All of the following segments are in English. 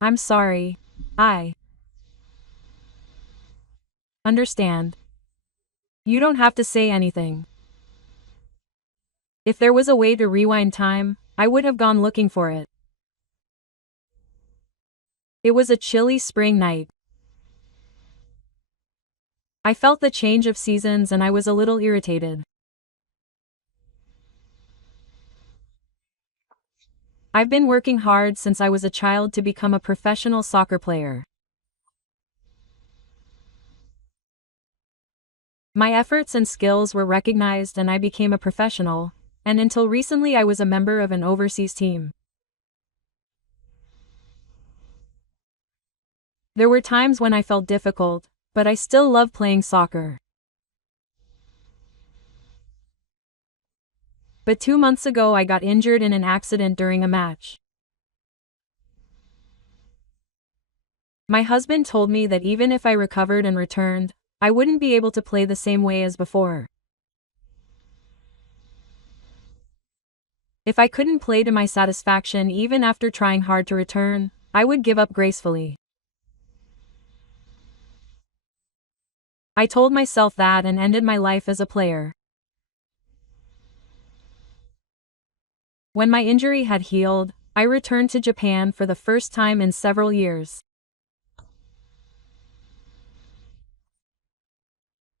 I'm sorry. I understand. You don't have to say anything. If there was a way to rewind time, I would have gone looking for it. It was a chilly spring night. I felt the change of seasons and I was a little irritated. I've been working hard since I was a child to become a professional soccer player. My efforts and skills were recognized and I became a professional, and until recently I was a member of an overseas team. There were times when I felt difficult, but I still love playing soccer. But 2 months ago I got injured in an accident during a match. My husband told me that even if I recovered and returned, I wouldn't be able to play the same way as before. If I couldn't play to my satisfaction even after trying hard to return, I would give up gracefully. I told myself that and ended my life as a player. When my injury had healed, I returned to Japan for the first time in several years.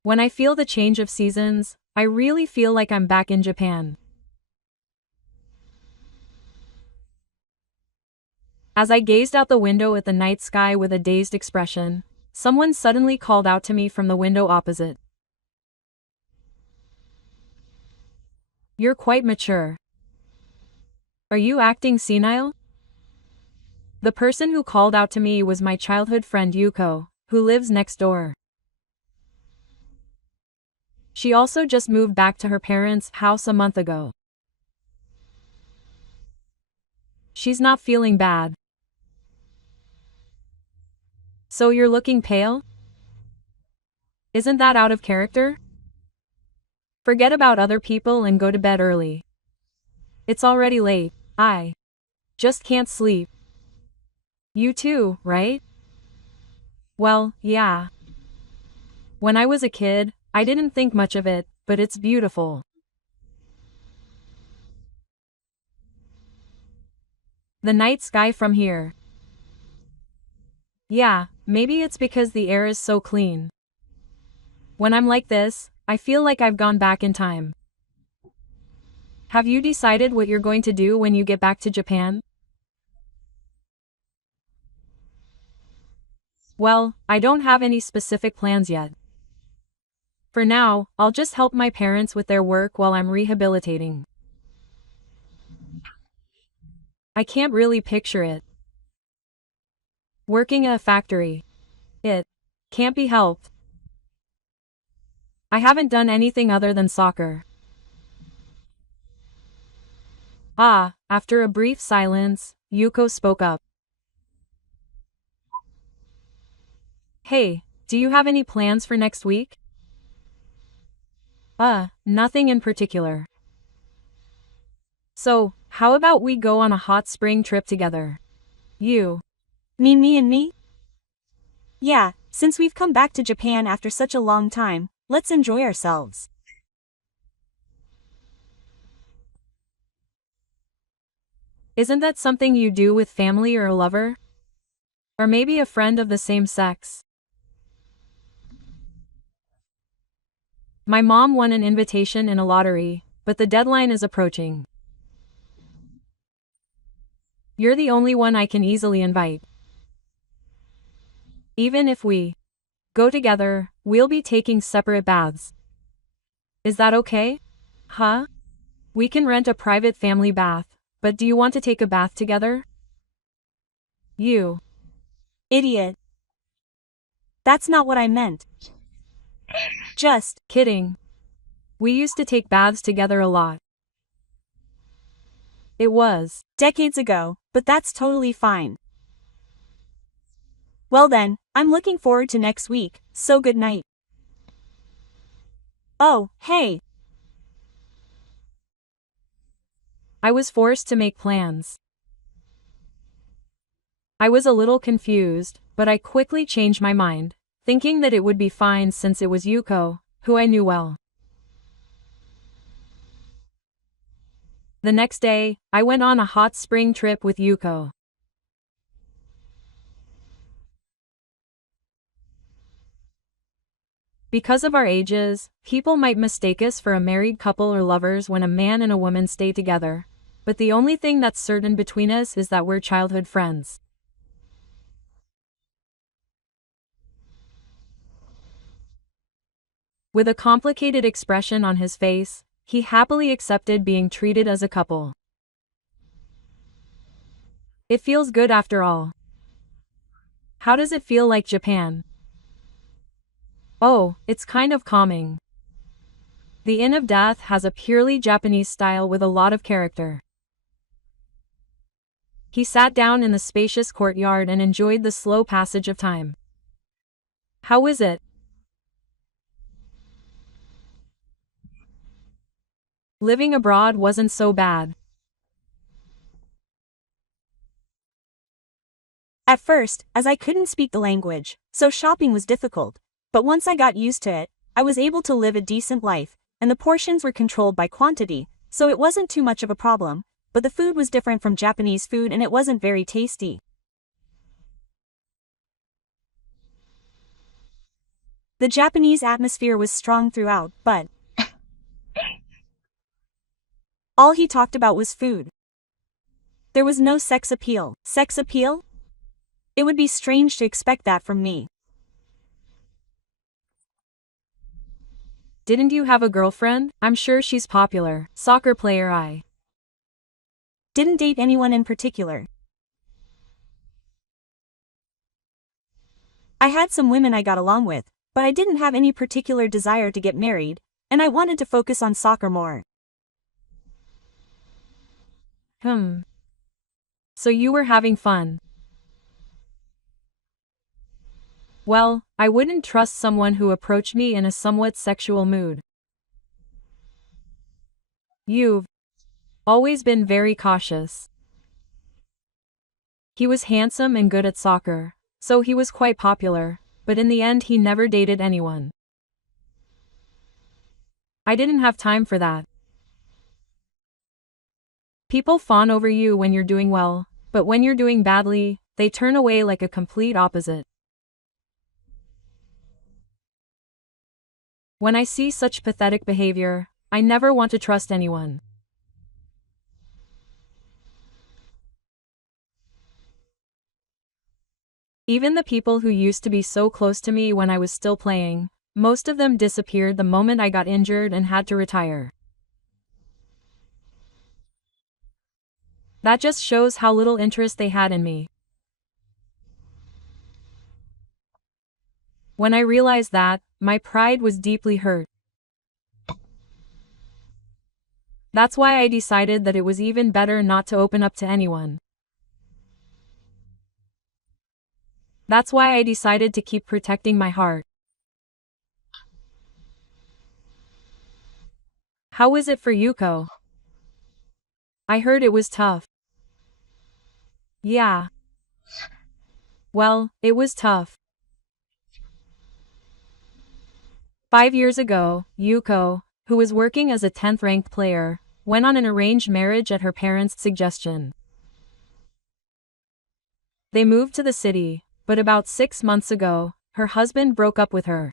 When I feel the change of seasons, I really feel like I'm back in Japan. As I gazed out the window at the night sky with a dazed expression, someone suddenly called out to me from the window opposite. "You're quite mature. Are you acting senile?" The person who called out to me was my childhood friend Yuko, who lives next door. She also just moved back to her parents' house a month ago. She's not feeling bad. "So you're looking pale? Isn't that out of character? Forget about other people and go to bed early. It's already late. I just can't sleep." "You too, right?" "Well, yeah. When I was a kid, I didn't think much of it, but it's beautiful." "The night sky from here." "Yeah, maybe it's because the air is so clean. When I'm like this, I feel like I've gone back in time." "Have you decided what you're going to do when you get back to Japan?" "Well, I don't have any specific plans yet. For now, I'll just help my parents with their work while I'm rehabilitating." I can't really picture it. Working at a factory. It can't be helped. I haven't done anything other than soccer. After a brief silence, Yuko spoke up. "Hey, do you have any plans for next week?" Nothing in particular. "So, how about we go on a hot spring trip together? You, Me and me? Yeah, since we've come back to Japan after such a long time, let's enjoy ourselves." Isn't that something you do with family or a lover? Or maybe a friend of the same sex? My mom won an invitation in a lottery, but the deadline is approaching. You're the only one I can easily invite. Even if we go together, we'll be taking separate baths. Is that okay? Huh? We can rent a private family bath, but do you want to take a bath together? You Idiot. That's not what I meant. Just kidding. We used to take baths together a lot. It was decades ago, but that's totally fine. Well then, I'm looking forward to next week, so good night. Oh, hey. I was forced to make plans. I was a little confused, but I quickly changed my mind, thinking that it would be fine since it was Yuko, who I knew well. The next day, I went on a hot spring trip with Yuko. Because of our ages, people might mistake us for a married couple or lovers when a man and a woman stay together, but the only thing that's certain between us is that we're childhood friends. With a complicated expression on his face, he happily accepted being treated as a couple. It feels good after all. How does it feel like Japan? Oh, it's kind of calming. The Inn of Death has a purely Japanese style with a lot of character. He sat down in the spacious courtyard and enjoyed the slow passage of time. How is it? Living abroad wasn't so bad. At first, as I couldn't speak the language, so shopping was difficult. But once I got used to it, I was able to live a decent life, and the portions were controlled by quantity, so it wasn't too much of a problem, but the food was different from Japanese food and it wasn't very tasty. The Japanese atmosphere was strong throughout, but all he talked about was food. There was no sex appeal. Sex appeal? It would be strange to expect that from me. Didn't you have a girlfriend? I'm sure she's popular. Soccer player. I didn't date anyone in particular. I had some women I got along with, but I didn't have any particular desire to get married, and I wanted to focus on soccer more. So you were having fun. Well, I wouldn't trust someone who approached me in a somewhat sexual mood. You've always been very cautious. He was handsome and good at soccer, so he was quite popular, but in the end he never dated anyone. I didn't have time for that. People fawn over you when you're doing well, but when you're doing badly, they turn away like a complete opposite. When I see such pathetic behavior, I never want to trust anyone. Even the people who used to be so close to me when I was still playing, most of them disappeared the moment I got injured and had to retire. That just shows how little interest they had in me. When I realized that, my pride was deeply hurt. That's why I decided that it was even better not to open up to anyone. That's why I decided to keep protecting my heart. How is it for Yuko? I heard it was tough. Yeah. Well, it was tough. 5 years ago, Yuko, who was working as a 10th-ranked player, went on an arranged marriage at her parents' suggestion. They moved to the city, but about 6 months ago, her husband broke up with her.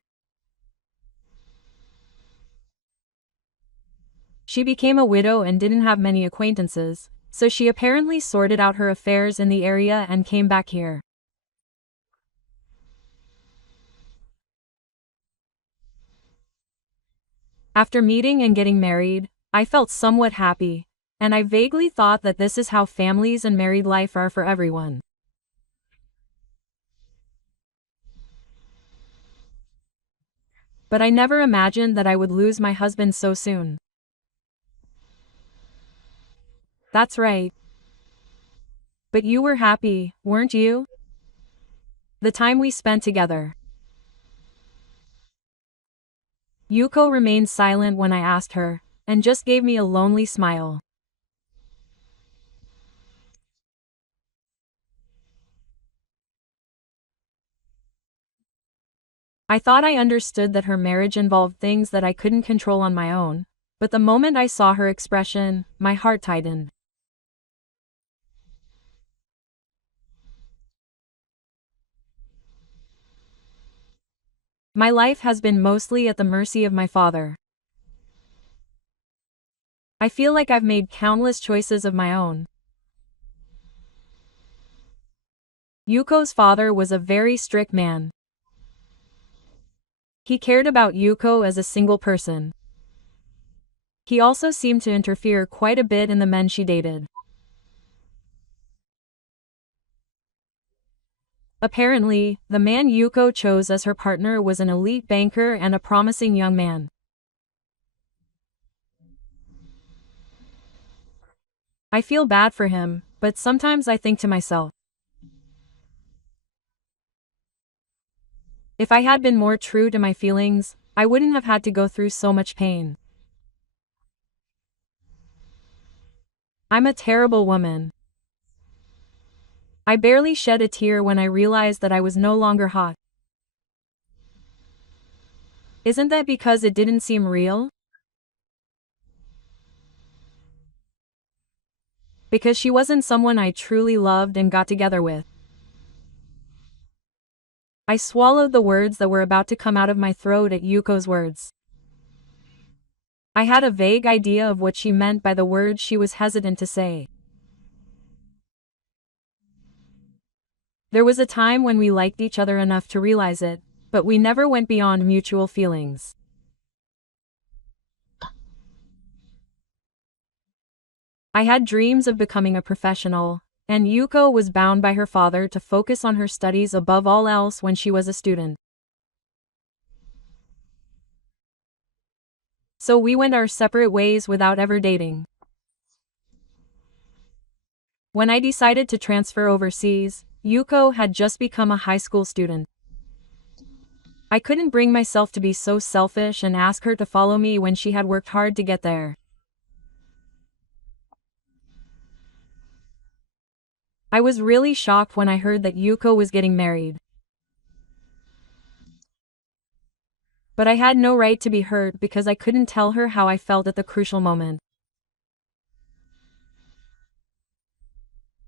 She became a widow and didn't have many acquaintances, so she apparently sorted out her affairs in the area and came back here. After meeting and getting married, I felt somewhat happy, and I vaguely thought that this is how families and married life are for everyone. But I never imagined that I would lose my husband so soon. That's right. But you were happy, weren't you? The time we spent together. Yuko remained silent when I asked her, and just gave me a lonely smile. I thought I understood that her marriage involved things that I couldn't control on my own, but the moment I saw her expression, my heart tightened. My life has been mostly at the mercy of my father. I feel like I've made countless choices of my own. Yuko's father was a very strict man. He cared about Yuko as a single person. He also seemed to interfere quite a bit in the men she dated. Apparently, the man Yuko chose as her partner was an elite banker and a promising young man. I feel bad for him, but sometimes I think to myself, if I had been more true to my feelings, I wouldn't have had to go through so much pain. I'm a terrible woman. I barely shed a tear when I realized that I was no longer hot. Isn't that because it didn't seem real? Because she wasn't someone I truly loved and got together with. I swallowed the words that were about to come out of my throat at Yuko's words. I had a vague idea of what she meant by the words she was hesitant to say. There was a time when we liked each other enough to realize it, but we never went beyond mutual feelings. I had dreams of becoming a professional, and Yuko was bound by her father to focus on her studies above all else when she was a student. So we went our separate ways without ever dating. When I decided to transfer overseas, Yuko had just become a high school student. I couldn't bring myself to be so selfish and ask her to follow me when she had worked hard to get there. I was really shocked when I heard that Yuko was getting married. But I had no right to be hurt because I couldn't tell her how I felt at the crucial moment.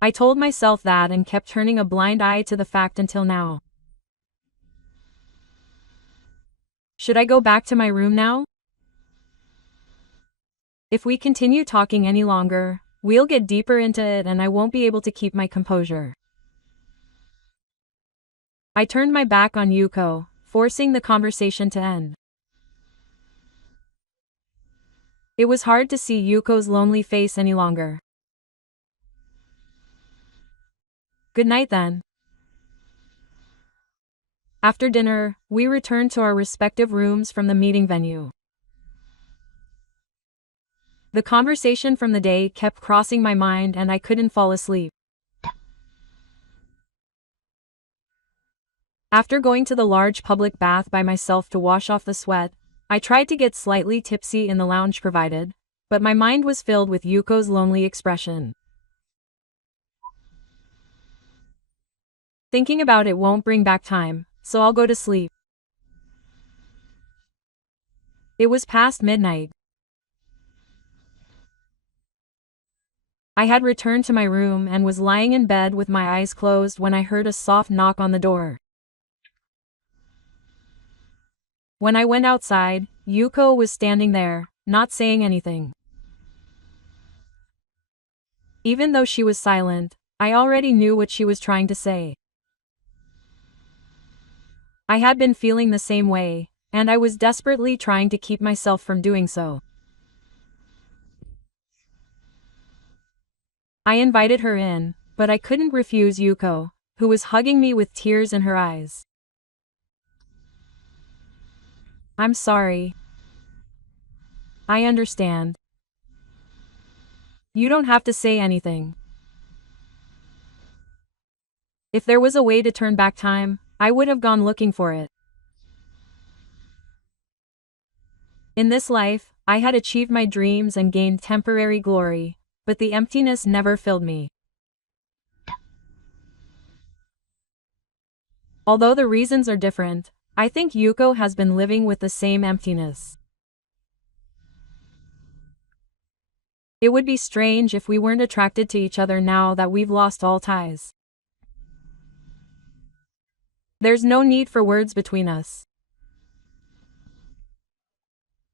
I told myself that and kept turning a blind eye to the fact until now. Should I go back to my room now? If we continue talking any longer, we'll get deeper into it and I won't be able to keep my composure. I turned my back on Yuko, forcing the conversation to end. It was hard to see Yuko's lonely face any longer. Good night then. After dinner, we returned to our respective rooms from the meeting venue. The conversation from the day kept crossing my mind and I couldn't fall asleep. After going to the large public bath by myself to wash off the sweat, I tried to get slightly tipsy in the lounge provided, but my mind was filled with Yuko's lonely expression. Thinking about it won't bring back time, so I'll go to sleep. It was past midnight. I had returned to my room and was lying in bed with my eyes closed when I heard a soft knock on the door. When I went outside, Yuko was standing there, not saying anything. Even though she was silent, I already knew what she was trying to say. I had been feeling the same way, and I was desperately trying to keep myself from doing so. I invited her in, but I couldn't refuse Yuko, who was hugging me with tears in her eyes. I'm sorry. I understand. You don't have to say anything. If there was a way to turn back time, I would have gone looking for it. In this life, I had achieved my dreams and gained temporary glory, but the emptiness never filled me. Although the reasons are different, I think Yuko has been living with the same emptiness. It would be strange if we weren't attracted to each other now that we've lost all ties. There's no need for words between us.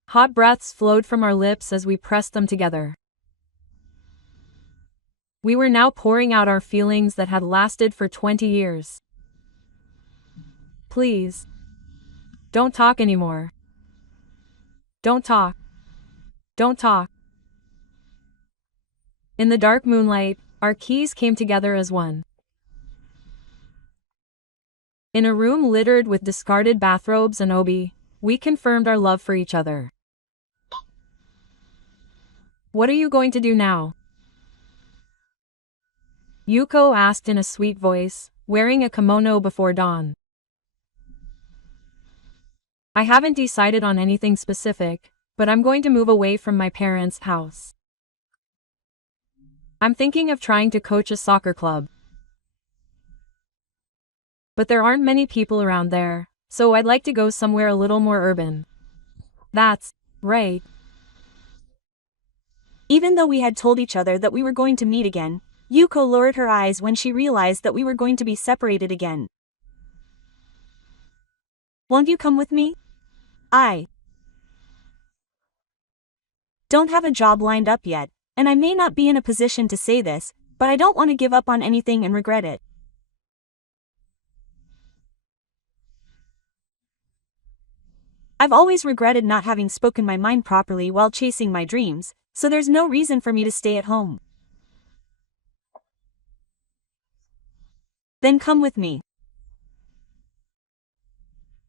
Hot breaths flowed from our lips as we pressed them together. We were now pouring out our feelings that had lasted for 20 years. Please. Don't talk anymore. Don't talk. Don't talk. In the dark moonlight, our keys came together as one. In a room littered with discarded bathrobes and obi, we confirmed our love for each other. What are you going to do now? Yuko asked in a sweet voice, wearing a kimono before dawn. I haven't decided on anything specific, but I'm going to move away from my parents' house. I'm thinking of trying to coach a soccer club. But there aren't many people around there, so I'd like to go somewhere a little more urban. That's right. Even though we had told each other that we were going to meet again, Yuko lowered her eyes when she realized that we were going to be separated again. Won't you come with me? I don't have a job lined up yet, and I may not be in a position to say this, but I don't want to give up on anything and regret it. I've always regretted not having spoken my mind properly while chasing my dreams, so there's no reason for me to stay at home. Then come with me.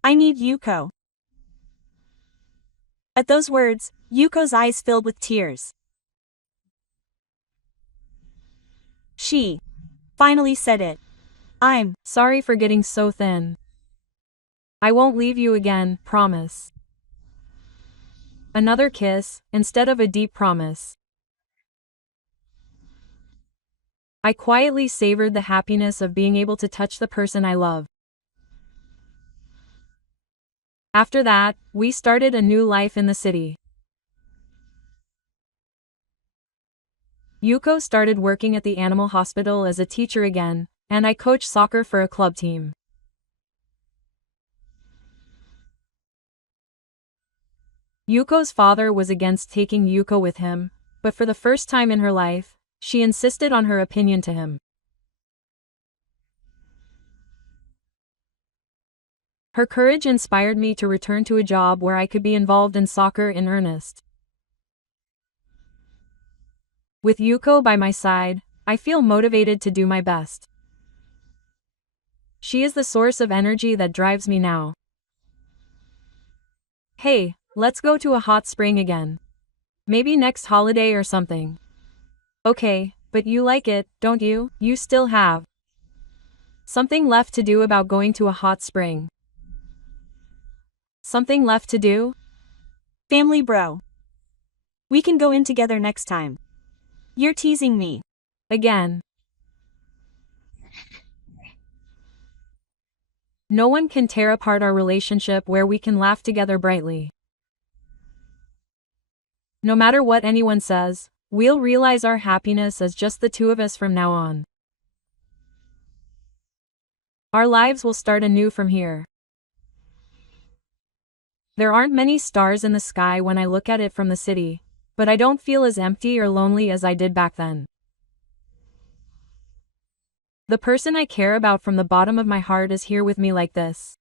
I need Yuko. At those words, Yuko's eyes filled with tears. She finally said it. I'm sorry for getting so thin. I won't leave you again, promise. Another kiss, instead of a deep promise. I quietly savored the happiness of being able to touch the person I love. After that, we started a new life in the city. Yuko started working at the animal hospital as a teacher again, and I coached soccer for a club team. Yuko's father was against taking Yuko with him, but for the first time in her life, she insisted on her opinion to him. Her courage inspired me to return to a job where I could be involved in soccer in earnest. With Yuko by my side, I feel motivated to do my best. She is the source of energy that drives me now. Hey, let's go to a hot spring again. Maybe next holiday or something. Okay, but you like it, don't you? You still have something left to do about going to a hot spring. Something left to do? Family bro. We can go in together next time. You're teasing me. Again. No one can tear apart our relationship where we can laugh together brightly. No matter what anyone says, we'll realize our happiness as just the two of us from now on. Our lives will start anew from here. There aren't many stars in the sky when I look at it from the city, but I don't feel as empty or lonely as I did back then. The person I care about from the bottom of my heart is here with me like this.